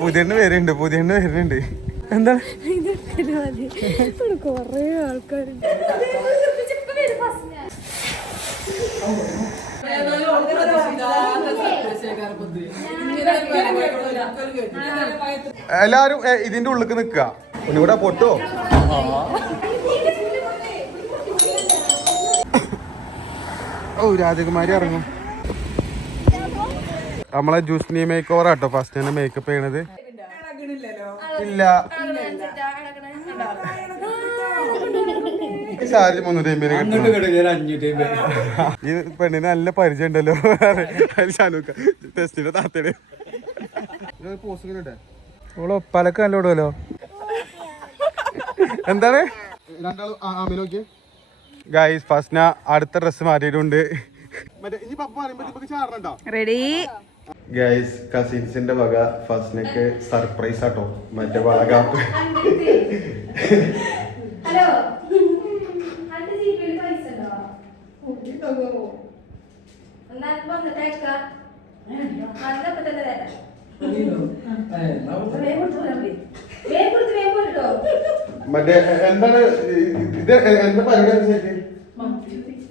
പുതിയെണ്ണ് വരുന്നുണ്ട് എന്താ കൊറേ ആൾക്കാരുണ്ട്. എല്ലാരും ഇതിന്റെ ഉള്ളിക്ക് നിക്ക ഒന്നുകൂടെ പൊട്ടോ. ഓ രാജകുമാരി ഇറങ്ങും. നമ്മളെ ജൂസ്നി മേക്ക് ഓവർ ആട്ടോ ഫസ്റ്റ് തന്നെ മേക്കപ്പ് ചെയ്യണത്. ഇല്ല സാരി 350 ഈ പെണ്ണിന് നല്ല പരിചയം ഉണ്ടല്ലോ. ടെസ്റ്റിന്റെ താത്തയുടെ ഓള് ഒപ്പാലൊക്കെ നല്ല ഇടുമല്ലോ. എന്താണ് രണ്ടാളും ഗൈസ് ഫസ്റ്റ് ഞാൻ അടുത്ത ഡ്രസ് മാറ്റിയിട്ടുണ്ട്. റെഡി ഗൈസ് കസിൻസിന്റെ വക ഫസ്റ്റിനൊക്കെ സർപ്രൈസ് ആട്ടോ. മറ്റേ വളകാപ്പ് മറ്റേ എന്താണ് ഇത് എന്താ പരിപാടി?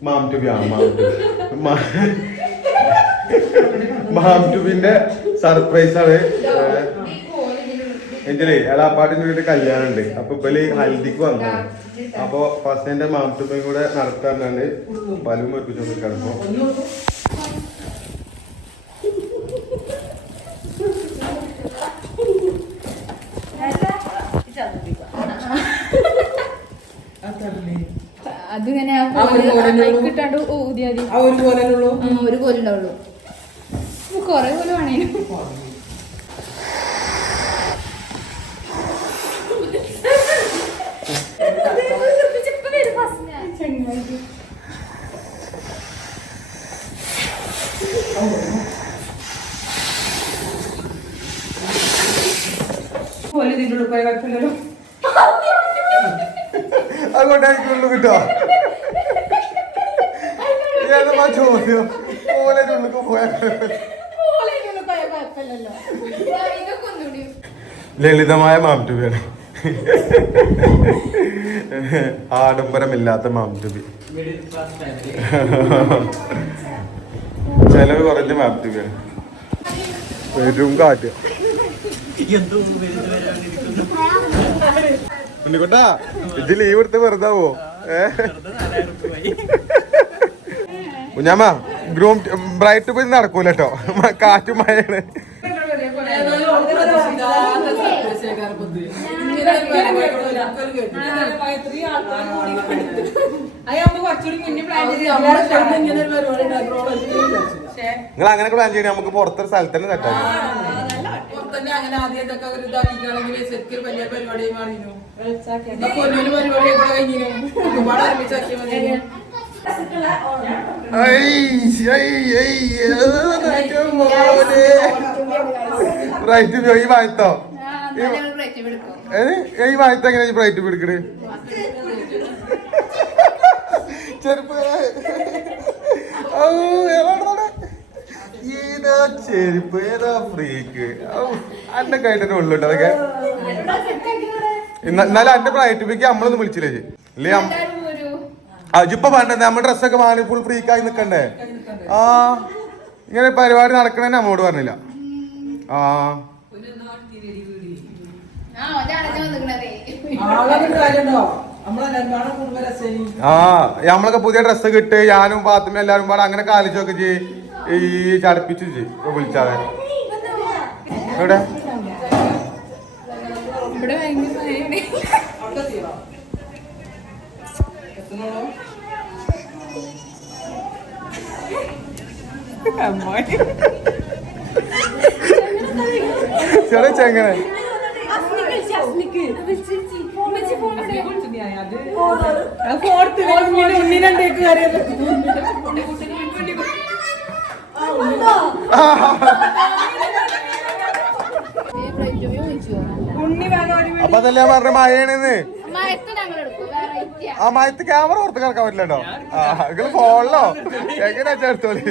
Mom to be mom to ബിന്റെ സർപ്രൈസ് ആണ്. എന്റെ എളാപ്പാട്ടിന്റെ വീട്ടിൽ കല്യാണം ഉണ്ട്. അപ്പൊ ഇവല് ഹൽദിക്ക് വന്നാണ്. അപ്പൊ ഫസ്റ്റ് എന്റെ മാം ടു ബിയും കൂടെ നടത്താറുണ്ട്. പലും വെപ്പിച്ചോണ്ട് കിടക്കും. അതിങ്ങനെ കിട്ടാണ്ട് ഊതിയാതി ഒരു കോലുണ്ടാവുള്ളൂ. കൊറേ കോല് വേണേനും അങ്ങോട്ടേക്കുള്ളു കിട്ടോ. ചോദ്യം ഓലൊക്കെ പോയാ ലളിതമായ മാംടുബിയാണ്. ആഡംബരമില്ലാത്ത മാംടുബി. ചെലവ് കുറഞ്ഞ മാംടുബിയാണ്. വരും കാറ്റ് ഉണ്ണിക്കൊട്ടാ ഇത് ലീവ് എടുത്ത് വെറുതാവോ? കുഞ്ഞാമ്മ ഗ്രൂം ബ്രൈറ്റ് പോയി നടക്കൂല കേട്ടോ. കാറ്റും മഴയാണ്. നിങ്ങൾ അങ്ങനെയൊക്കെ പ്ലാൻ ചെയ്യണേ നമുക്ക് പുറത്തൊരു സ്ഥലത്ത് തന്നെ സെറ്റാക്കി. ബ്രൈറ്റ് ഈ വായത്തോ ഈ വായത്ത എങ്ങനെ ബ്രൈറ്റ് എടുക്കണേ? ചെരുപ്പ് ഏതാ ചെരുപ്പ് ഏതാ ഫ്രീക്ക് അന്റെ കയ്യിട്ടന്നെ ഉള്ളൂട്ടോ അതൊക്കെ. എന്നാലും അന്റെ ബ്രൈറ്റ് പിക്ക് നമ്മളൊന്നും വിളിച്ചില്ലേ ഇല്ലേ? ഇപ്പൊ വേണ്ട നമ്മുടെ ഡ്രസ്സൊക്കെ വാങ്ങി ഫുൾ ഫ്രീക്കായി നിക്കണ്ടേ? ആ ഇങ്ങനെ പരിപാടി നടക്കണേന്ന് നമ്മോട് പറഞ്ഞില്ല. ആ നമ്മളൊക്കെ പുതിയ ഡ്രസ്സ് കിട്ടി ഞാനും പാത്തും എല്ലാരും പാടെ അങ്ങനെ കാലിച്ചൊക്കെ ചെയ്യും. ഈ ചടപ്പിച്ചു വിളിച്ചാതെ എവിടെ ചെറിയ ചെങ്ങനെ അപ്പൊ അതല്ലേ പറഞ്ഞ മഴയാണെന്ന്. ആ മയത്ത് ക്യാമറ പുറത്ത് കിടക്കാൻ പറ്റില്ലട്ടോ. ആ നിങ്ങള് ഫോണിലോ എങ്ങനെയാ ചേർത്തോളി.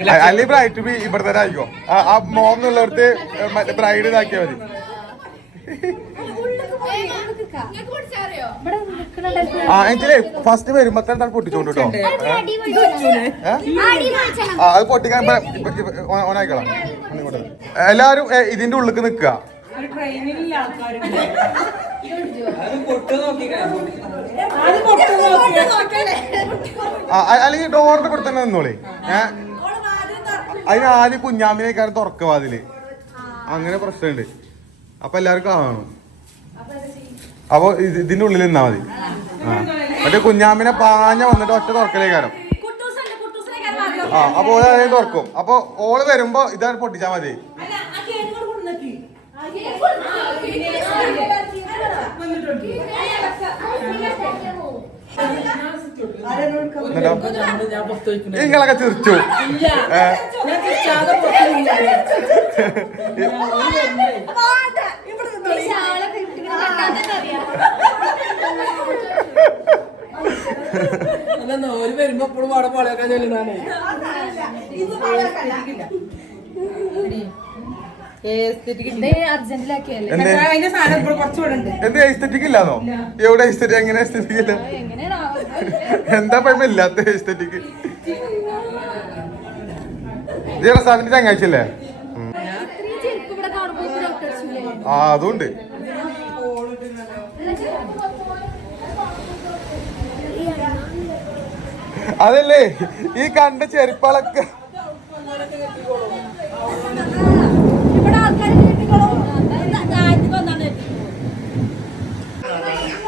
അല്ലെങ്കിൽ ബ്രൈറ്റ് ബി ഇവിടെ തന്നെ ആയിക്കോ. ആ മോം എന്നുള്ളവർക്ക് മറ്റേ ബ്രൈഡ് ഇതാക്കിയാ മതി. എനിക്കേ ഫസ്റ്റ് വരുമ്പോ തന്നെ പൊട്ടിച്ചോണ്ട് കേട്ടോ. അത് പൊട്ടിക്കാൻ ഓനായിക്കളാം. എല്ലാരും ഇതിന്റെ ഉള്ളിക്ക് നിക്കുക. അല്ലെങ്കിൽ ഡോറിന്റെ കൂടെ തന്നെ നിന്നോളി. അതിന് ആദ്യം കുഞ്ഞാമിനേക്കാരും തുറക്കുക അതില്. അങ്ങനെ പ്രശ്നമുണ്ട്. അപ്പൊ എല്ലാരും കാണും. അപ്പൊ ഇതിന്റെ ഉള്ളിൽ നിന്നാ മതി. മറ്റേ കുഞ്ഞാമിനെ പാഞ്ഞ വന്നിട്ട് ഒറ്റ തുറക്കലേക്കാരം. അപ്പൊ ഓള് അതേ തുറക്കും. അപ്പൊ ഓള് വരുമ്പോ ഇതാണ് പൊട്ടിച്ചാ മതി. നിങ്ങളൊക്കെ ചിരിച്ചു. വരുമ്പോ എപ്പോഴും പാടെ പാടൊക്കെ ചെല്ലുന്നതാണ്. എന്ത് എസ്തെറ്റിക് ഇല്ലാന്നോ? എവിടെ എസ്തെറ്റിക്? എങ്ങനെ എസ്തെറ്റിക് ഇല്ല? എന്താ പൈമ ഇല്ലാത്ത എസ്തെറ്റിക്? സാറിന്റെ ചങ്ങാഴ്ചല്ലേ? ആ അതുണ്ട്. അതല്ലേ ഈ കണ്ട ചെരുപ്പളൊക്കെ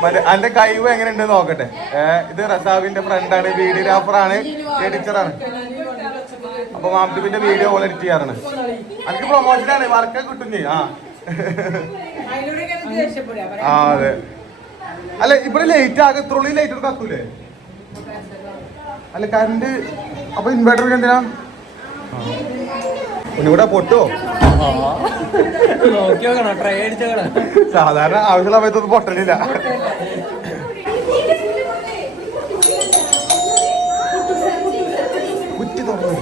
മറ്റേ എന്റെ കഴിവ് എങ്ങനെ ഉണ്ട് നോക്കട്ടെ. ഇത് റസാവിന്റെ ഫ്രണ്ടാണ്, വീഡിയോഗ്രാഫറാണ്, എഡിറ്ററാണ്. അപ്പൊ മാംടുബിന്റെ വീഡിയോ ഓൾ എഡിറ്റ് ചെയ്യാറാണ്. എനിക്ക് പ്രൊമോഷനാണ്, വർക്കൊക്കെ കിട്ടും ചെയ്യും. ആ അതെ. അല്ല ഇവിടെ ലൈറ്റ് ആകെ ഇത്രോളി ലൈറ്റ് കത്തൂലേ? അല്ല കറണ്ട്. അപ്പൊ ഇൻവേർട്ടർ എന്തിനാ? ഇവിടെ പൊട്ടോ? സാധാരണ ആവശ്യമുള്ള സമയത്തൊന്നും പൊട്ടലില്ല. കുറ്റി തുറന്നു.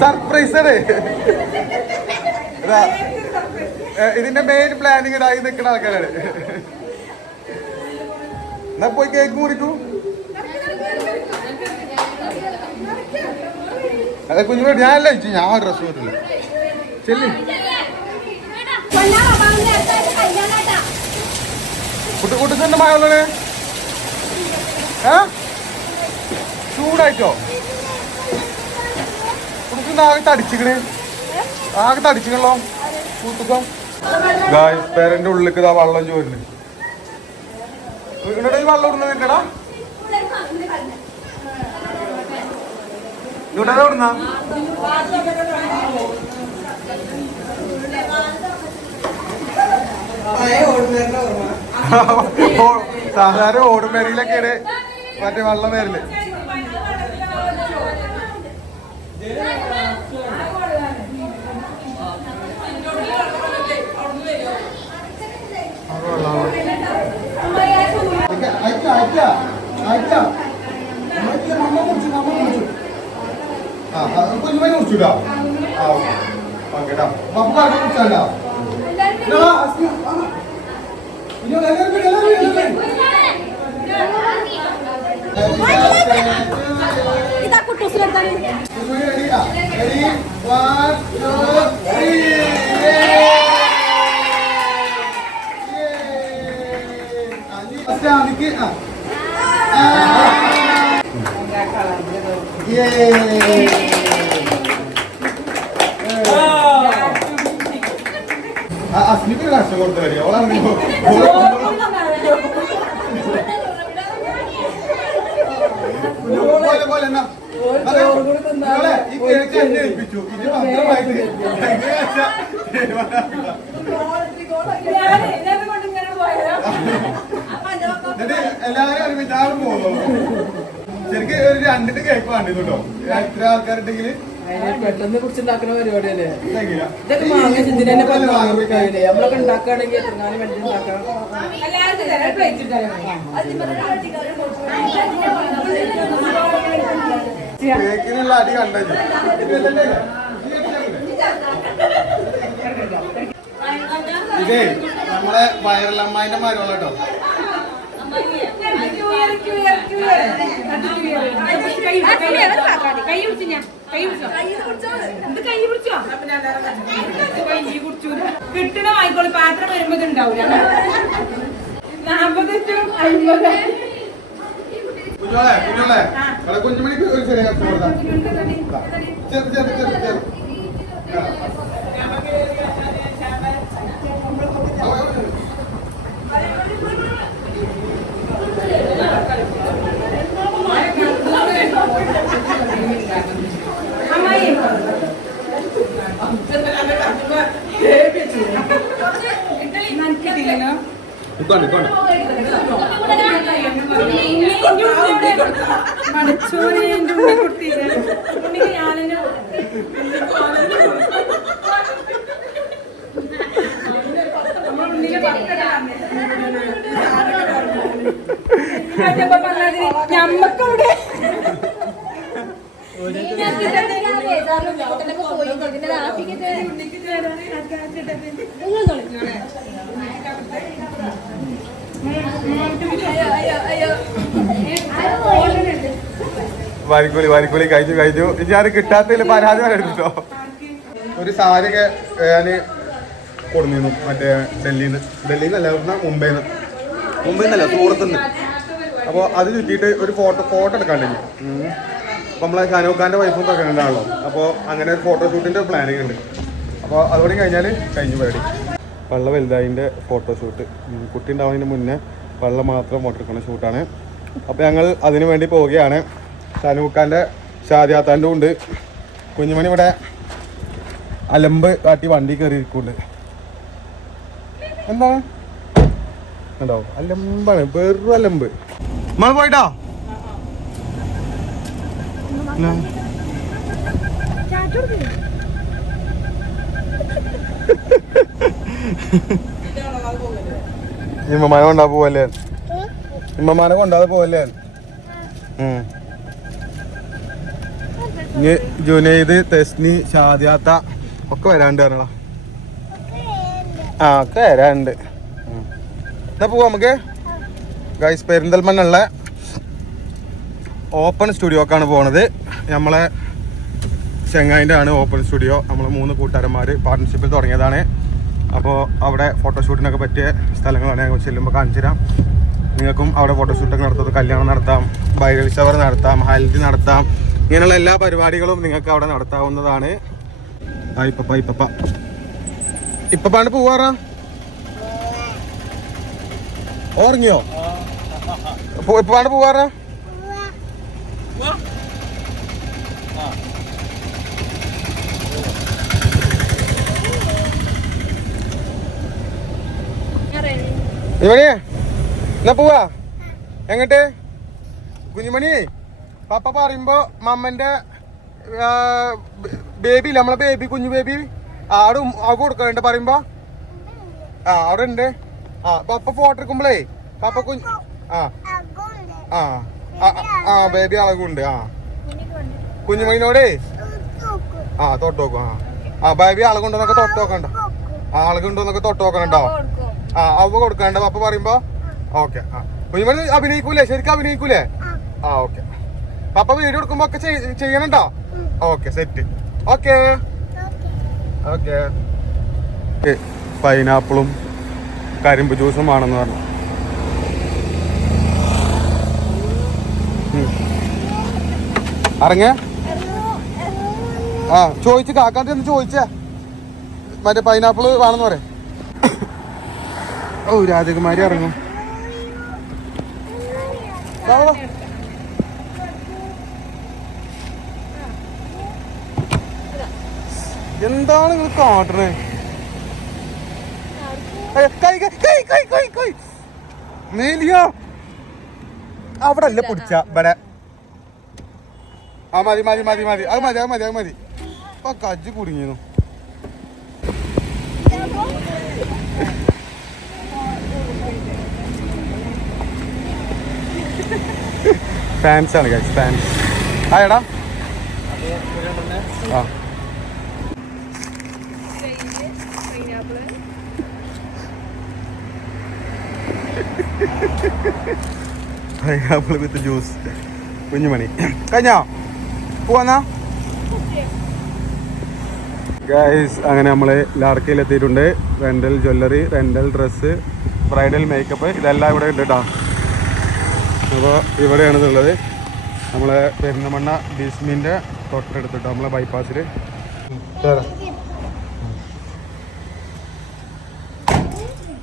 സർപ്രൈസ് ആണ് ഇതിന്റെ മെയിൻ പ്ലാനിങ് ഇതായി നിൽക്കുന്ന ആൾക്കാരാണ്. എന്നാ പോയി കേക്ക് മുറിക്കൂ. അതെ കുഞ്ഞു ഞാനല്ല ഞാൻ ഡ്രസ് പറ്റില്ല. ചെല്ലി കുട്ടിച്ചന്റെ മകളുടെ ചൂടായിട്ടോ? കുട്ടിച്ചന്റെ ആകെ തടിച്ചിക്കണേ, ആകെ തടിച്ചിക്കണല്ലോ കൂട്ടുക്കം. ഗായ്സ് പേരന്റെ ഉള്ളിലേക്ക് ഇതാ വെള്ളം ചോരുന്നു. ഇവിടെ വെള്ളം ഇടുന്ന നിൽക്കടാ. ഇവിടെ ഇവിടുന്ന സാധാരണ ഓടുമേരിയിലൊക്കെയാണ് മറ്റേ വെള്ളം വരല്. കുഞ്ഞുമണി കുടിച്ചുട്ടോ ഓക്കേട്ടാ പപ്പ കുടിച്ചോ ഇതാ കുട്ടൂസിലെടുത്താൽ അസ്മിക്ക് കഷ്ടം കൊടുത്തു വരിക ഓളാണ് പോലെ എന്നാ ഈ കേക്ക് എന്നെ ഏൽപ്പിച്ചു ഇത് മാത്രമായിട്ട് എല്ലാവരും ഒരുമിച്ചാണ് പോകുന്നു ശരിക്കും ഒരു രണ്ടിട്ട് കേക്ക് വേണ്ടി കേട്ടോ എത്ര ആൾക്കാരുണ്ടെങ്കിൽ പെട്ടെന്ന് കുറിച്ചുണ്ടാക്കുന്ന പരിപാടിയല്ലേ ഇതൊക്കെ മാങ്ങ ചിന്തിനെ നമ്മളൊക്കെ ഉണ്ടാക്കുകയാണെങ്കിൽ എത്രങ്ങാനും വെള്ളം ഉണ്ടാക്കാം കേക്കിനുള്ള അടി കണ്ടു ഇതേ നമ്മളെ വയറലമ്മായിന്റെ മരമുള്ള കേട്ടോ കിട്ടണ വാങ്ങിക്കോളൂ പാത്രം വരുമ്പോ ഉണ്ടാവൂല 40 to 50. കുഞ്ഞോളെ കുഞ്ഞുമണിക്ക് ഒരു ചെറിയ കഷ്ടം കൊടുക്കാം ചെറുത് ഞമ്മക്കവിടെ വാരിക്കോളി കഴിച്ചു ഞാൻ കിട്ടാത്തതിൽ പരാതി എടുത്തിട്ടോ ഒരു സാരിയൊക്കെ ഞാന് കൊടുന്നിരുന്നു മറ്റേ ഡൽഹിന്നല്ല മുംബൈന്നല്ല സൂറത്തുനിന്ന് അപ്പോൾ അത് ചുറ്റിയിട്ട് ഒരു ഫോട്ടോ എടുക്കാണ്ടെങ്കിൽ അപ്പോൾ നമ്മളെ ഷാനൂഖാൻ്റെ വൈഫും പ്രഗ്നൻ്റ് ആണല്ലോ അപ്പോൾ അങ്ങനെ ഒരു ഫോട്ടോഷൂട്ടിൻ്റെ പ്ലാനിങ് ഉണ്ട് അപ്പോൾ അതോടെ കഴിഞ്ഞാൽ കഴിഞ്ഞു പരിപാടി പള്ള വലുതായിൻ്റെ ഫോട്ടോഷൂട്ട് കുട്ടി ഉണ്ടാവുന്നതിന് മുന്നേ പള്ള മാത്രം ഫോട്ടോ എടുക്കുന്ന ഷൂട്ടാണ് അപ്പോൾ ഞങ്ങൾ അതിന് വേണ്ടി പോവുകയാണ് ഷാനൂഖാൻ്റെ ഷാദിയാത്താൻ്റെ ഉണ്ട് കുഞ്ഞുമണി ഇവിടെ അലമ്പ് കാട്ടി വണ്ടി കയറിയിരിക്കുന്നുണ്ട് എന്താണ് ഉണ്ടോ അലമ്പാണ് വെറും അലമ്പ് നമ്മൾ പോയിട്ടോ ഇമ്മമാനെ കൊണ്ടാ പോവല്ലേ ഇമ്മമാനെ കൊണ്ടാതെ പോവല്ലേ ഇനി ജുനൈദ് തെസ്നി ഷാദിയാത്ത ഒക്കെ വരാണ്ട് പറഞ്ഞോളാം ഒക്കെ വരാണ്ട് എന്നാ പോവാ നമുക്ക് ഗൈസ് പെരിന്തൽമണ്ണുള്ള ഓപ്പൺ സ്റ്റുഡിയോക്കാണ് പോണത് നമ്മളെ ചെങ്ങായിൻ്റെ ആണ് ഓപ്പൺ സ്റ്റുഡിയോ നമ്മൾ 3 കൂട്ടുകാരന്മാർ പാർട്ട്ണർഷിപ്പിൽ തുടങ്ങിയതാണ് അപ്പോൾ അവിടെ ഫോട്ടോഷൂട്ടിനൊക്കെ പറ്റിയ സ്ഥലങ്ങളാണ് ഞങ്ങൾ ചെല്ലുമ്പോൾ കാണിച്ചു തരാം നിങ്ങൾക്കും അവിടെ ഫോട്ടോഷൂട്ടൊക്കെ നടത്താം കല്യാണം നടത്താം ബ്രൈഡൽ ഷവർ നടത്താം ഹൽദി നടത്താം ഇങ്ങനെയുള്ള എല്ലാ പരിപാടികളും നിങ്ങൾക്ക് അവിടെ നടത്താവുന്നതാണ് ഇപ്പാണ്ട് പോവാറാ ഓർങ്ങിയോ ഇപ്പാണ്ട് പോവാറാ കുഞ്ഞുമണി എന്നാ പോവാ എങ്ങട്ട് കുഞ്ഞുമണി പപ്പ പറയുമ്പോ മമ്മന്റെ ബേബി ഇല്ല നമ്മളെ ബേബി കുഞ്ഞു ബേബി അവിടെ കൊടുക്കണ്ട പറയുമ്പോ അവിടെ ഉണ്ട് പപ്പ ഫോട്ടോ എടുക്കുമ്പോളേ പപ്പ ബേബി അളകുണ്ട് കുഞ്ഞുമണിനോടേ ആ തൊട്ട് നോക്കും. ആ ബേബി ആളെ കൊണ്ടുവന്നൊക്കെ തൊട്ട് നോക്കണ്ട. ആളെ കൊണ്ടുവന്നൊക്കെ തൊട്ട് നോക്കണുണ്ടോ? ആ അവ കൊടുക്കണ്ട പപ്പ പറയുമ്പോ. ഓക്കെ. ആ കുഞ്ഞുമണി അഭിനയിക്കൂലേ? ശരിക്കും അഭിനയിക്കൂലേ? ആ ഓക്കെ. പപ്പ വീഡിയോ എടുക്കുമ്പോ ഒക്കെ ചെയ്യണുണ്ടോ? Okay set. Okay okay. പൈനാപ്പിളും കരിമ്പ് ജ്യൂസും ആണെന്ന് പറഞ്ഞു. ഇറങ്ങ. ആ ചോദിച്ചു കാക്കാൻ്റെ ഒന്ന് ചോദിച്ചേ മറ്റേ പൈനാപ്പിള് വേണമെന്ന് പറയാം. ഓ രാജകുമാരി ഇറങ്ങും. എന്താണ് നിങ്ങൾ കാട്ടണേ? അവിടെ അല്ല പൊടിച്ച ഇവിടെ. ആ മതി മതി മതി മതി അത് മതി അത് മതി അത് മതി. അപ്പൊ കജ്ജ് കുടുങ്ങിയിരുന്നു. ഫാൻസാണ് ഗൈസ്, ഫാൻസ്. ആ എടാ ആ പൈനാപ്പിൾ വിത്ത് ജ്യൂസ്. കുഞ്ഞുമണി കഴിഞ്ഞോ? പോവാന്നാ ഗൈസ്. അങ്ങനെ നമ്മൾ ലാർക്കയിലെത്തിയിട്ടുണ്ട്. Rental jewellery, rental dress, bridal makeup ഇതെല്ലാം ഇവിടെ ഉണ്ട് കേട്ടോ. അപ്പോൾ ഇവിടെയാണെന്നുള്ളത് നമ്മളെ പെരിന്തമണ്ണ ബീസ്മിൻ്റെ തൊട്ടടുത്തിട്ടോ, നമ്മളെ ബൈപ്പാസിൽ.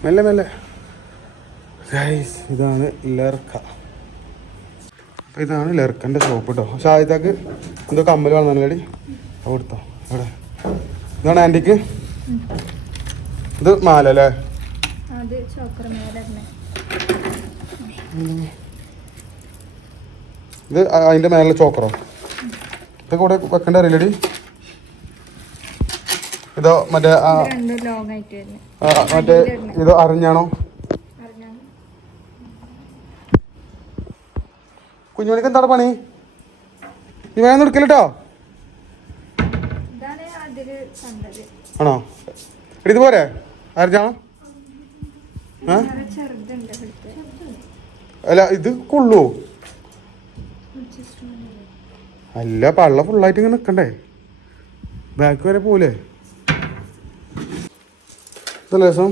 മെല്ലെ മെല്ലെ ഗൈസ്. ഇതാണ് ലെർക്ക. അപ്പോൾ ഇതാണ് ലെർക്കൻ്റെ ഷോപ്പ് കേട്ടോ. ഷാഹിദാക്ക് എന്തോ കമ്മൽ വേണമെന്നല്ലേടി അത് കൊടുത്തോ. എവിടെ ഇതാണ് ആൻറ്റിക്ക്? ഇത് മാല അല്ലേ? ഇത് അതിൻ്റെ മേലെ ചോക്കറോ? ഇതൊക്കെ കൂടെ വെക്കേണ്ട അറിയില്ലടി. ഇതോ മറ്റേ മറ്റേ ഇതോ അറിഞ്ഞാണോ? കുഞ്ഞുമണിക്ക് എന്താണ് പണി? നീ വേഗം എടുക്കല്ലോ ആണോ? ഇത് പോരെ അറിഞ്ഞാണോ? അല്ല ഇത് കൊള്ളൂ. അല്ല പള്ള ഫുള്ളായിട്ട് ഇങ്ങനെ നിൽക്കണ്ടേ? ബാക്ക് വരെ പോലെ ഇതല്ലേ രസം?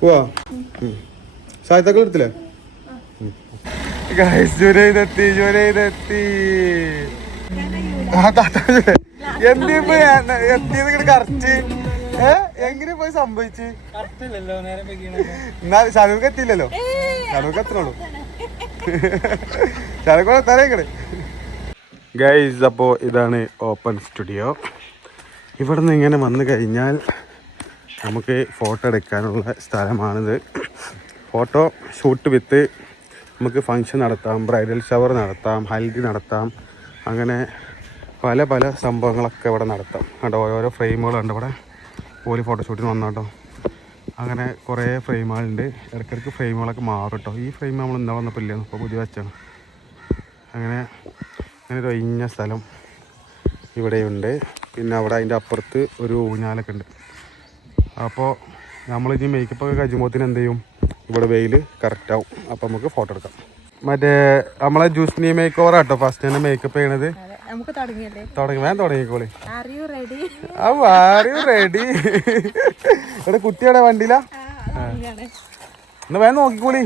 പോവാ. സാഹിത്യാക്കൾ എടുത്തില്ലേ? ജുനൈദെത്തി ജുനൈദെത്തി. എന്തിപ്പോ എത്തിയത് കറച്ച്? എങ്ങനെ പോയി സംഭവിച്ച്? എന്നാ ഷാനൂക്ക് എത്തിയില്ലല്ലോ. ഷാനൂക്ക് എത്തണുള്ളൂ. ഷാനൂക്ക് എത്താനേക്കണേ ഗൈസ്. അപ്പോൾ ഇതാണ് ഓപ്പൺ സ്റ്റുഡിയോ. ഇവിടെ നിന്ന് ഇങ്ങനെ വന്നു കഴിഞ്ഞാൽ നമുക്ക് ഫോട്ടോ എടുക്കാനുള്ള സ്ഥലമാണിത്. ഫോട്ടോ ഷൂട്ട് വിത്ത് നമുക്ക് ഫങ്ഷൻ നടത്താം, ബ്രൈഡൽ ഷവർ നടത്താം, ഹൽദി നടത്താം, അങ്ങനെ പല പല സംഭവങ്ങളൊക്കെ ഇവിടെ നടത്താം. കേട്ടോ ഓരോരോ ഫ്രെയിമുകളുണ്ട് ഇവിടെ. പോലി ഫോട്ടോഷൂട്ടിന് വന്നാട്ടോ. അങ്ങനെ കുറേ ഫ്രെയിമുകളുണ്ട്. ഇടയ്ക്കിടയ്ക്ക് ഫ്രെയിമുകളൊക്കെ മാറും കേട്ടോ. ഈ ഫ്രെയിം നമ്മൾ എന്താ വന്നപ്പോൾ ഇല്ലായിരുന്നു, ഇപ്പോൾ പുതിയ വെച്ചാണ്. അങ്ങനെ ഒരു ഒഴിഞ്ഞ സ്ഥലം ഇവിടെയുണ്ട്. പിന്നെ അവിടെ അതിൻ്റെ അപ്പുറത്ത് ഒരു ഊഞ്ഞാലൊക്കെ ഉണ്ട്. അപ്പോൾ നമ്മളിനി മേക്കപ്പൊക്കെ കഴിയുമ്പോഴത്തേന് എന്ത് ചെയ്യും, ഇവിടെ വെയിൽ കറക്റ്റാവും. അപ്പോൾ നമുക്ക് ഫോട്ടോ എടുക്കാം. മറ്റേ നമ്മളെ ജൂസ്നി മേക്ക് ഓവർ ആട്ടോ ഫസ്റ്റ് തന്നെ മേക്കപ്പ് ചെയ്യണത്. വേഗം തുടങ്ങിക്കോളി. റെഡി. ഇവിടെ കുട്ടിയുടെ വണ്ടിയിലാ? എന്നാ വേഗം നോക്കിക്കോളി.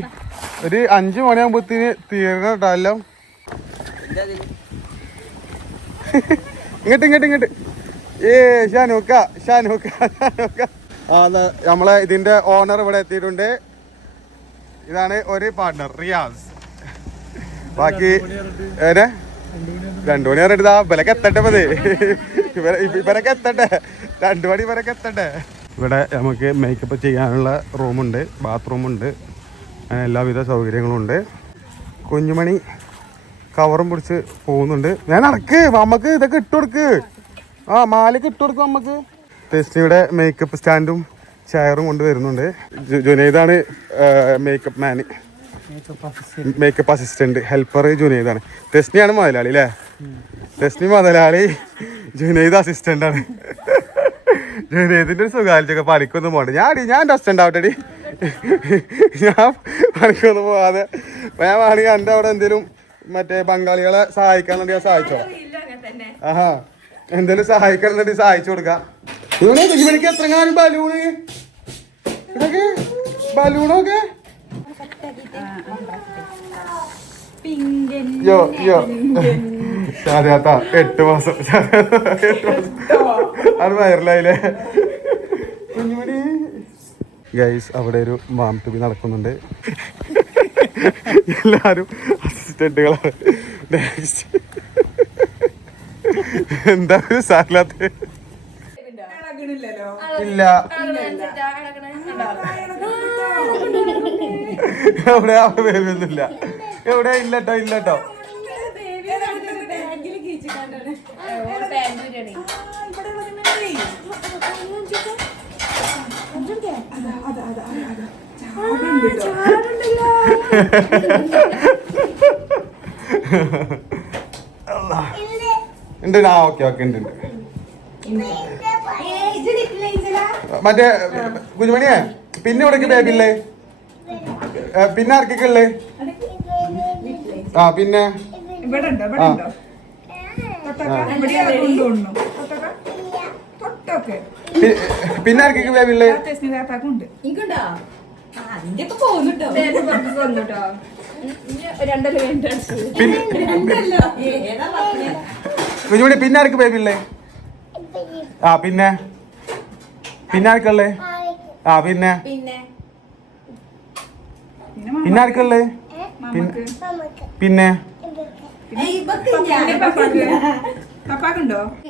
ഒരു 5 മണിയാകുമ്പോഴത്തേന് തീർന്ന കേട്ടോ എല്ലാം. ഇങ്ങോട്ട് ഷാനൂക്ക. നമ്മളെ ഇതിന്റെ ഓണർ ഇവിടെ എത്തിയിട്ടുണ്ട്. ഇതാണ് ഒരു പാർട്ട്ണർ റിയാസ്. ബാക്കി 2 മണി പറഞ്ഞിട്ട് ഇവരൊക്കെ എത്തട്ടെ. ഇവരൊക്കെ എത്തട്ടെ 2 മണി ഇവരൊക്കെ എത്തട്ടെ. ഇവിടെ നമുക്ക് മേക്കപ്പ് ചെയ്യാനുള്ള റൂമുണ്ട്, ബാത്റൂമുണ്ട്, അങ്ങനെ എല്ലാവിധ സൗകര്യങ്ങളും ഉണ്ട്. കുഞ്ഞുമണി കവറും പിടിച്ച് പോകുന്നുണ്ട്. ഞാൻ നടക്ക്, നമുക്ക് ഇതൊക്കെ ഇട്ട് കൊടുക്ക്. ആ മാലയ്ക്ക് ഇട്ട് കൊടുക്കും നമുക്ക്. ടെസ്റ്റിയുടെ മേക്കപ്പ് സ്റ്റാൻഡും ചെയറും കൊണ്ട് വരുന്നുണ്ട്. ജുനൈദാണ് makeup man. Makeup assistant helper ജുനൈദാണ്. തെസ്നിയാണ് മുതലാളി അല്ലേ? തെസ്നി മുതലാളി, ജുനൈദ് അസിസ്റ്റന്റ് ആണ്. ജുനൈദിന്റെ ഒരു സുഖാലിച്ചൊക്കെ പണിക്കൊന്നും പോകണ്ട. ഞാൻ അസിസ്റ്റന്റ് ആവട്ടെടി, ഞാൻ പണിക്കൊന്നും പോവാതെ ഞാൻ വേണമെങ്കിൽ എൻ്റെ അവിടെ എന്തെങ്കിലും മറ്റേ ബംഗാളികളെ സഹായിക്കാൻ വേണ്ടി ഞാൻ സഹായിച്ചോ. ആഹാ, എന്തെങ്കിലും സഹായിക്കാൻ വേണ്ടി സഹായിച്ചു കൊടുക്കാം. കുഞ്ഞുമണിക്ക് എത്രങ്ങാനും ബലൂണ് ഇതൊക്കെ ബലൂണൊക്കെ യോ യോ ശാരിയാത്ത 8 മാസം അത് വൈറലായില്ലേ കുഞ്ഞുമണി. ഗൈസ്, അവിടെ ഒരു മാം ടു ബി നടക്കുന്നുണ്ട്. എല്ലാരും അസിസ്റ്റന്റുകളാണ്. എന്താ ഒരു സാലാത്ത് ഇല്ല. എവിടെ ബേബിയൊന്നുമില്ല, എവിടെ ഇല്ലട്ടോ ഇല്ലട്ടോ. ഉണ്ട്. ആ ഓക്കെ ഓക്കെ ഉണ്ട്. മറ്റേ കുഞ്ഞുമണിയെ പിന്നെ ഇവിടേക്ക് ബേബില്ലേ? പിന്നെ ആർക്കൊക്കെ ഉള്ളേ? ആ പിന്നെ പിന്നെ ആർക്കൊക്കെ ബേബില്ലേ? കുഞ്ഞുമണി പിന്നെ ആർക്ക് ബേബില്ലേ? ആ പിന്നെ പിന്നെ ആർക്കല്ലേ? ആ പിന്നെ പിന്നെ ആർക്കല്ലേ? പിന്നെ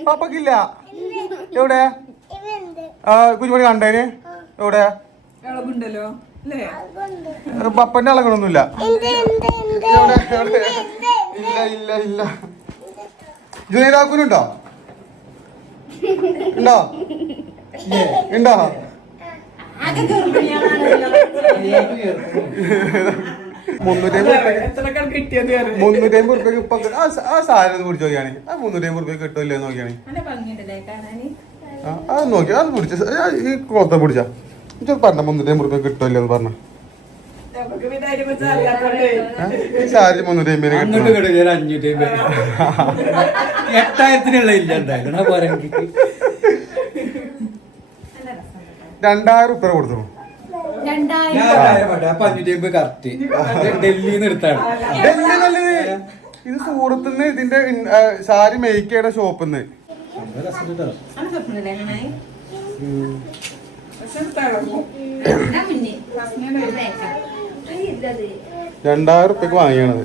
പാപ്പക്കില്ല. എവിടെ കുഞ്ഞുമണി കണ്ടേന്? എവിടെ? പപ്പന്റെ അളകണൊന്നുമില്ല. ഇല്ല ഇല്ല ഇല്ല. ജുനൈദാക്കുനുണ്ടോ? ഉണ്ടോ? ഉണ്ടോ? 350 ഉറുപ്പ്യക്ക് ഇപ്പൊ ആ സാധനം കുടിച്ചു നോക്കിയാണ്. ആ 350 ഉറുപ്പ്യ കിട്ടില്ലേ നോക്കിയാണ്. അത് നോക്കി അത് പിടിച്ച ഈ കൊത്ത പിടിച്ച പറഞ്ഞ 350 ഉറുപ്പ്യ കിട്ടില്ലേ എന്ന് പറഞ്ഞ ഈ സാരി 350 2000 ഉറുപ്പ്യ കൊടുത്തു. ഇത് സൂറത്തുനിന്ന് ഇതിന്റെ സാരി മേക്ക് ചെയ്യണ ഷോപ്പിന്ന് 2000 ഉറുപ്പ്യക്ക് വാങ്ങിയാണത്.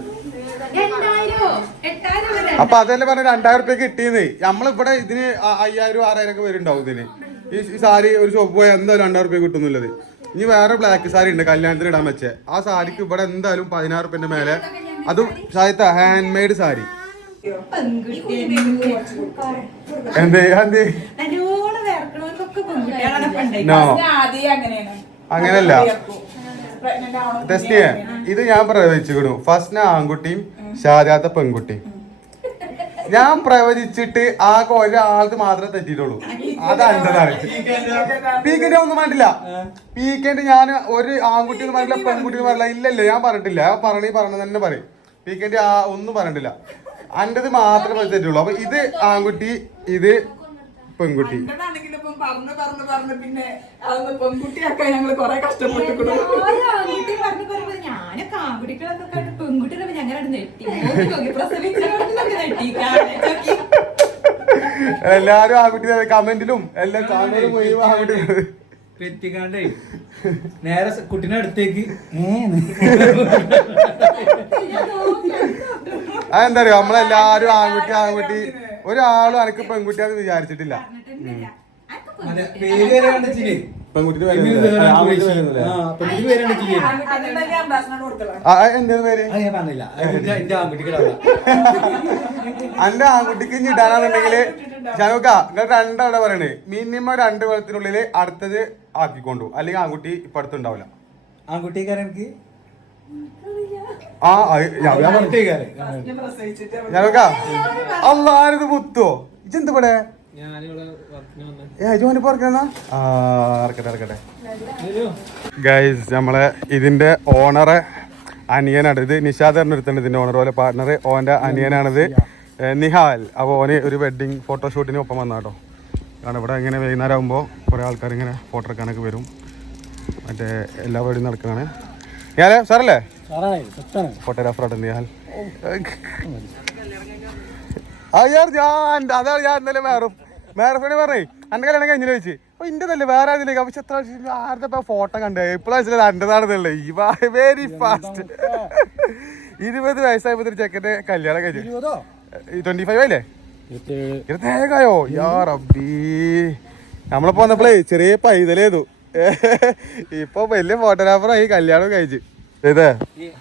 അപ്പൊ അതല്ലേ പറഞ്ഞ 2000 ഉറുപ്പ്യക്ക് കിട്ടിയെന്ന്. നമ്മളിവിടെ ഇതിന് 5000 6000 ഒക്കെ വരുന്നുണ്ടാവും ഇതിന്. ഈ സാരി ഒരു ഷോപ്പ് പോയാൽ എന്തായാലും 2000 ഉറുപ്പ്യ കിട്ടുന്നില്ലത്. ഇനി വേറെ ബ്ലാക്ക് സാരി ഉണ്ട് കല്യാണത്തിന് ഇടാൻ വെച്ചേ. ആ സാരിക്ക് ഇവിടെ എന്തായാലും 16 ഉറുപ്പ്യന്റെ മേലെ. അതും സാഹിത്യ ഹാൻഡ് മെയ്ഡ് സാരി. അങ്ങനല്ല ടെസ്റ്റിയെ ഇത് ഞാൻ പ്രവചിച്ചു. ഫസ്റ്റ് ആൺകുട്ടിയും ഷാജാത്ത പെൺകുട്ടിയും ഞാൻ പ്രവചിച്ചിട്ട് ആകെ ഒരാൾക്ക് മാത്രമേ തെറ്റിയിട്ടുള്ളൂ. അതെന്താണ് പീക്കന്റെ ഒന്നും പറഞ്ഞിട്ടില്ല. പീക്കന്റെ ഞാൻ ഒരു ആൺകുട്ടി എന്ന് പറഞ്ഞില്ല പെൺകുട്ടി എന്ന് പറഞ്ഞില്ല. ഇല്ലല്ലോ ഞാൻ പറഞ്ഞിട്ടില്ല. പറഞ്ഞത് തന്നെ പറയും. പീക്കന്റെ ഒന്നും പറഞ്ഞിട്ടില്ല. അൻ്റെത് മാത്രമേ തെറ്റുള്ളൂ. അപ്പൊ ഇത് ആൺകുട്ടി ഇത് പെൺകുട്ടി. എല്ലാരും ആൺകുട്ടി കമന്റിലും എല്ലാം ചാനലും ആൺകുട്ടി പെറ്റിക്കാണ്ടേ നേരെ കുട്ടീനെ അടുത്തേക്ക് അതെന്താ അറിയോ നമ്മളെല്ലാരും ആൺകുട്ടി ഒരാളും എനിക്ക് പെൺകുട്ടിയാന്ന് വിചാരിച്ചിട്ടില്ല. പെൺകുട്ടിയുടെ എന്തേലും പേര് അന്റെ ആൺകുട്ടിക്ക് ഇനി ഇടാനാന്നുണ്ടെങ്കില് ഷാനൂക്ക നിങ്ങൾ രണ്ടവിടെ പറയണേ. മിനിമം 2 കൊല്ലത്തിനുള്ളില് അടുത്തത് ആക്കിക്കൊണ്ടു. അല്ലെങ്കിൽ ആൺകുട്ടി ഇപ്പൊ അടുത്തുണ്ടാവില്ല. ആൺകുട്ടിക്കാരൻ ആ ഞാൻ പുറത്തേക്കാരെ ഞാനൊക്കെ അല്ലാരിത് മുത്തോ ഇജെന്ത് പടേ ഞാനിവിടെ വർക്കിന് വന്ന ജോലി പറഞ്ഞാ ഇറക്കട്ടെ ഗൈസ് നമ്മളെ ഇതിന്റെ ഓണറെ അനിയനാണ് ഇത്. നിഷാദ് എടുത്തിട്ടുണ്ട് ഇതിന്റെ ഓണർ പോലെ പാർട്ണർ. ഓന്റെ അനിയനാണിത്, നിഹാൽ. അപ്പോൾ ഓന് ഒരു വെഡിങ് ഫോട്ടോഷൂട്ടിന് ഒപ്പം വന്ന കേട്ടോ. കാരണം ഇവിടെ ഇങ്ങനെ വൈകുന്നേരം ആകുമ്പോൾ കുറേ ആൾക്കാർ ഇങ്ങനെ ഫോട്ടോ എടുക്കാനൊക്കെ വരും. മറ്റേ എല്ലാ പരിപാടിയും നടക്കുകയാണ്. ഞാനേ സാറല്ലേ ഫോട്ടോഗ്രാഫറായിട്ട് നിഹാൽ. അതാണ് ഞാൻ ഇന്നലെ മേറഫിനെ പറഞ്ഞേ എൻ്റെ കല്യാണം കഴിഞ്ഞില്ല ചോദിച്ചു. അപ്പോൾ ഇൻ്റെതല്ലേ വേറെ ആരുന്നില്ല. പക്ഷെ എത്ര ആരുടെ ഇപ്പോൾ ഫോട്ടോ കണ്ടേ ഇപ്പോഴാണ് എൻ്റെതാണെന്നല്ലേ. ഈ വെരി ഫാസ്റ്റ് 20 വയസ്സായപ്പോൾ ചെക്കൻ്റെ കല്യാണം കഴിച്ചു. 25 ആയില്ലേ? 27 യാ റബ്ബി. നമ്മളിപ്പോൾ വന്നപ്പോഴേ ചെറിയ പൈതലേതു. ഇപ്പൊ വലിയ ഫോട്ടോഗ്രാഫറായി കല്യാണം കഴിച്ചു. ഇതേ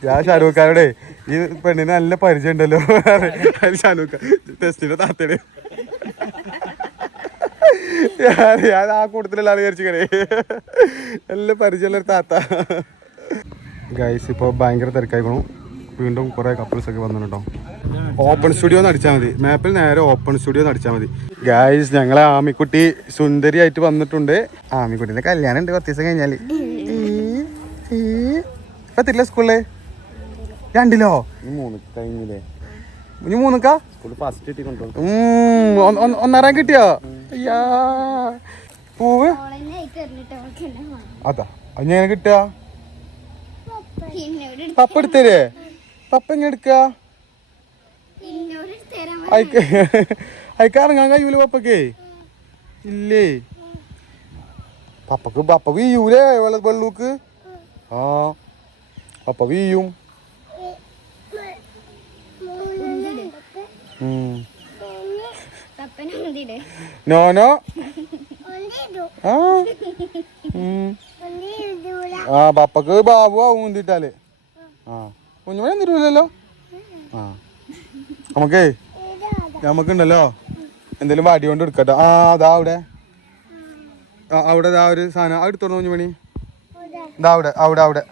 ഞാൻ ഷാരൂഖ് ഖാനോടെ ഈ പെണ്ണിന് നല്ല പരിചയം ഉണ്ടല്ലോ. ഷാരൂഖ് ഖാൻ ടെസ്റ്റിന്റെ താത്തയുടെ ഞാൻ ആ കൂട്ടത്തിലുള്ള വിചാരിച്ചിങ്ങനെ നല്ല പരിചയമുള്ളൊരു താത്ത. ഗൈസ് ഇപ്പോൾ ഭയങ്കര തിരക്കായിക്കണു. വീണ്ടും കുറേ കപ്പിൾസ് ഒക്കെ വന്നിട്ടുണ്ടോ. ഓപ്പൺ സ്റ്റുഡിയോ അടിച്ചാൽ മതി. മാപ്പിൽ നേരെ ഓപ്പൺ സ്റ്റുഡിയോ അടിച്ചാൽ മതി. ഗൈസ് ഞങ്ങളെ ആമിക്കുട്ടി സുന്ദരിയായിട്ട് വന്നിട്ടുണ്ട്. ആമിക്കുട്ടിന്റെ കല്യാണം ഉണ്ട് 10 ദിവസം കഴിഞ്ഞാല്. ഇപ്പൊ തിരില്ല സ്കൂളില് 2ലോ 3 കഴിഞ്ഞില്ലേ? 3ക്കാ ഒന്നാറാം കിട്ടിയോ? അയ്യാ പൂവ് അതാ അങ്ങനെ കിട്ടുക. പപ്പ എടുത്തരേ? പപ്പ എങ്ങനെ എടുക്ക? അയക്കാറങ്ങാൻ കഴിയൂല പപ്പക്കേ? ഇല്ലേ പപ്പ വീയൂലേ വെള്ളൂക്ക്? ആ പപ്പ വീയും. നോനോ ആ പപ്പക്ക് ബാബു ആവും ഉന്തിട്ടാല്. ആ കുഞ്ഞുമണി എന്തിരൂലല്ലോ. ആ നമുക്കുണ്ടല്ലോ എന്തേലും വടി കൊണ്ട് എടുക്കട്ടോ. ആ അതാ അവിടെ അവിടെ ഇതാ ഒരു സാധനം എടുത്തോളൂ കുഞ്ഞുമണി. ഇതാ അവിടെ അവിടെ അവിടെ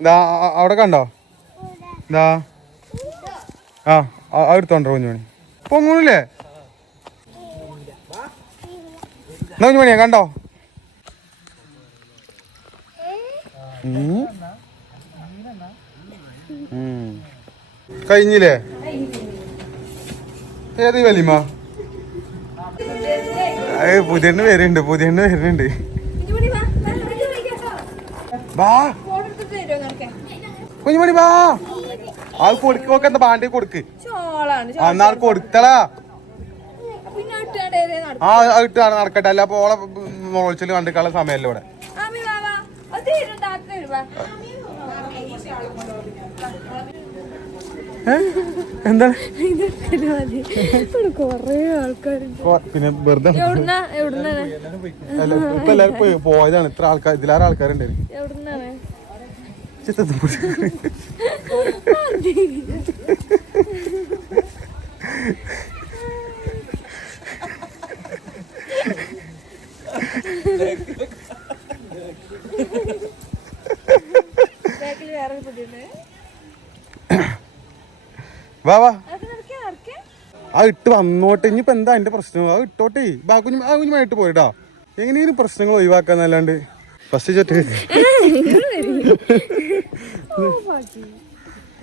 ഇതാ അവിടെ കണ്ടോ? ഇതാ ആ എടുത്തോണ്ടോ കുഞ്ഞുമണി. പൊങ്ങൂല്ലേ എന്നാ കുഞ്ഞുമണിയാ കണ്ടോ? കഴിഞ്ഞില്ലേ? ഏത് വലിമ? പുതിയണ്ണ് വരുന്നുണ്ട്. വാ കുഞ്ഞുമണി വാ. അത് കൊടുക്കൊക്കെ എന്താ പാണ്ടി കൊടുക്ക്. എന്നാ കൊടുത്തളാ. ആ ഇട്ടാണ് നടക്കട്ടെ. അല്ല അപ്പൊ ഓളെ മോളിച്ചില് കണ്ടിക്കാനുള്ള സമയല്ലോ ഇവിടെ. എന്താണ് കൊറേ ആൾക്കാരുണ്ട്. പിന്നെ വെറുതെ ഇപ്പൊ എല്ലാരും പോയതാണ്. ഇത്ര ആൾക്കാർ ഇതിലേറെ ആൾക്കാരുണ്ടായിരുന്നു. എവിടുന്നാണ്? വാ വാ ആ ഇട്ട് വന്നോട്ടെ. ഇനിയിപ്പോ എന്താ എന്റെ പ്രശ്നം? അത് ഇട്ടോട്ടെ. കുഞ്ഞുമായിട്ട് പോയിട്ടാ. എങ്ങനെയും പ്രശ്നങ്ങൾ ഒഴിവാക്കാന്നല്ലാണ്ട് ഫസ്റ്റ് ചൊറ്റ്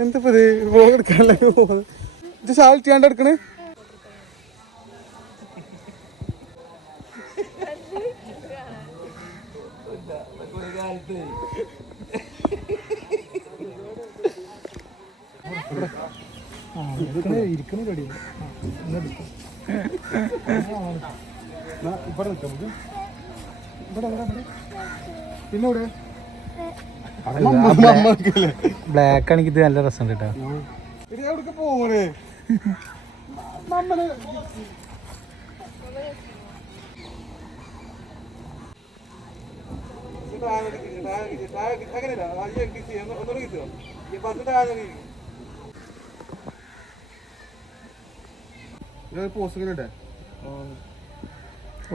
എന്താ എടുക്കാനല്ലേ ഇത് സാലിറ്റാണ്ട് എടുക്കണേ. പിന്നെ ബ്ലാക്ക് ആണെങ്കിൽ ഇത് നല്ല രസമുണ്ട് കേട്ടോ. എവിടേക്ക് പോണേ?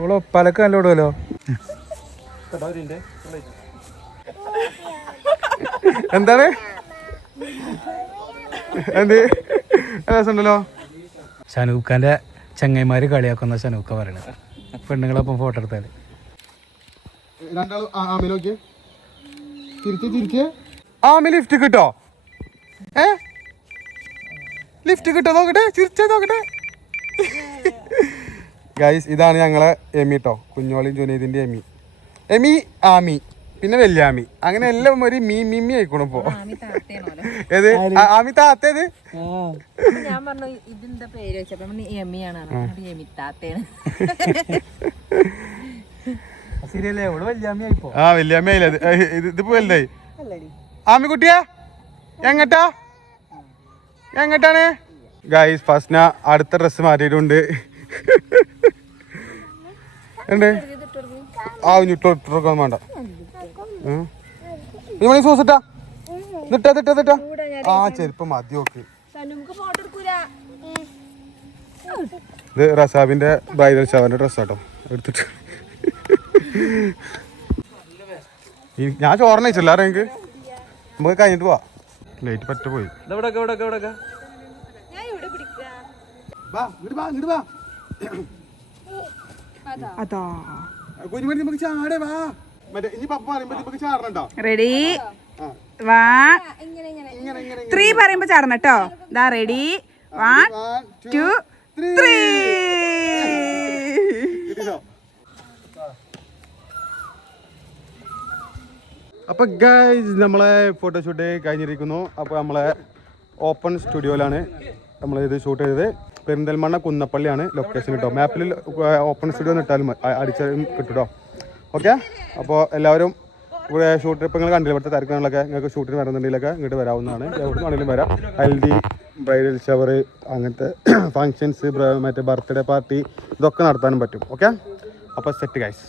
ഓളൊപ്പാലൊക്കെ നല്ല ഇടുമല്ലോ. എന്താണ് എന്ത് രസമുണ്ടല്ലോ. ഷനൂഖാന്റെ ചങ്ങായിമാര് കളിയാക്കുന്ന ഷനൂക്ക പറയണത് പെണ്ണുങ്ങളൊപ്പം ഫോട്ടോ എടുത്താല്. രണ്ടാളും ആമി നോക്കിയേ, തിരിച്ച് ആമി ലിഫ്റ്റ് കിട്ടോ? ലിഫ്റ്റ് കിട്ടോ നോക്കട്ടെ, ചിരിച്ചേ നോക്കട്ടെ. ഗൈസ് ഇതാണ് ഞങ്ങളെ എമി കേട്ടോ, കുഞ്ഞോളിയും ജുനൈദിന്റെ എമി ആമി പിന്നെ വല്യാമി, അങ്ങനെ എല്ലാം ഒരു മീമി ആയിക്കോണു ഇപ്പൊ. ഏത് ആമി താത്തേത്? ഞാൻ പറഞ്ഞു ഇതിന്റെ പേര് വെച്ചപ്പോ എമിയാണ് എമിത്താത്തേണ്. ആ വല്യാമി ആയില്ലേ ഇതിപ്പോ വലുതായി. ആമിക്കുട്ടിയാ എങ്ങട്ടാണ് ഗൈസ്? ഫസ്റ്റ് അടുത്ത ഡ്രസ്സ് മാറ്റിയിട്ടുണ്ട്. ആ ഞുട്ടൊക്കെ വേണ്ട. സൂസിട്ടാ നിട്ടാ ആ ചെരുപ്പ് മതി നോക്ക്. ഇത് റസാബിന്റെ ബ്രൈഡൽ ഷവറിന്റെ ഡ്രസ്സാട്ടോ എടുത്തിട്ട്. ഞാൻ ചോറിന് വെച്ചില്ല എനിക്ക്, നമുക്ക് കഴിഞ്ഞിട്ട് പോവാ. ലൈറ്റ് പറ്റ പോയി. റെഡി 1 3 പറയുമ്പോ ചാടണം കേട്ടോ. ഇതാ റെഡി 1 2 3. അപ്പൊ ഗൈസ് നമ്മളെ ഫോട്ടോഷൂട്ട് കഴിഞ്ഞിരിക്കുന്നു. അപ്പോൾ നമ്മളെ ഓപ്പൺ സ്റ്റുഡിയോയിലാണ് നമ്മളിത് ഷൂട്ട് ചെയ്തത്. പെരിന്തൽമണ്ണ കുന്നപ്പള്ളിയാണ് ലൊക്കേഷൻ കേട്ടോ. മാപ്പിൽ ഓപ്പൺ സ്റ്റുഡിയോ ഇട്ടാലും അടിച്ചാലും കിട്ടും കേട്ടോ. ഓക്കെ, അപ്പോൾ എല്ലാവരും ഇവിടെ ഷൂട്ട് ഇപ്പം നിങ്ങൾ കണ്ടില്ല, ഇവിടുത്തെ തിരക്കുകളൊക്കെ നിങ്ങൾക്ക് ഷൂട്ടിന് വരുന്നുണ്ടെങ്കിലൊക്കെ ഇങ്ങോട്ട് വരാവുന്നതാണ്. എവിടെ നിന്നാണെങ്കിലും വരാം. ഹൽദി, ബ്രൈഡൽ ഷവർ, അങ്ങനത്തെ ഫങ്ഷൻസ്, മറ്റേ ബർത്ത്ഡേ പാർട്ടി ഇതൊക്കെ നടത്താനും പറ്റും. ഓക്കെ, അപ്പോൾ സെറ്റ് ഗൈസ്.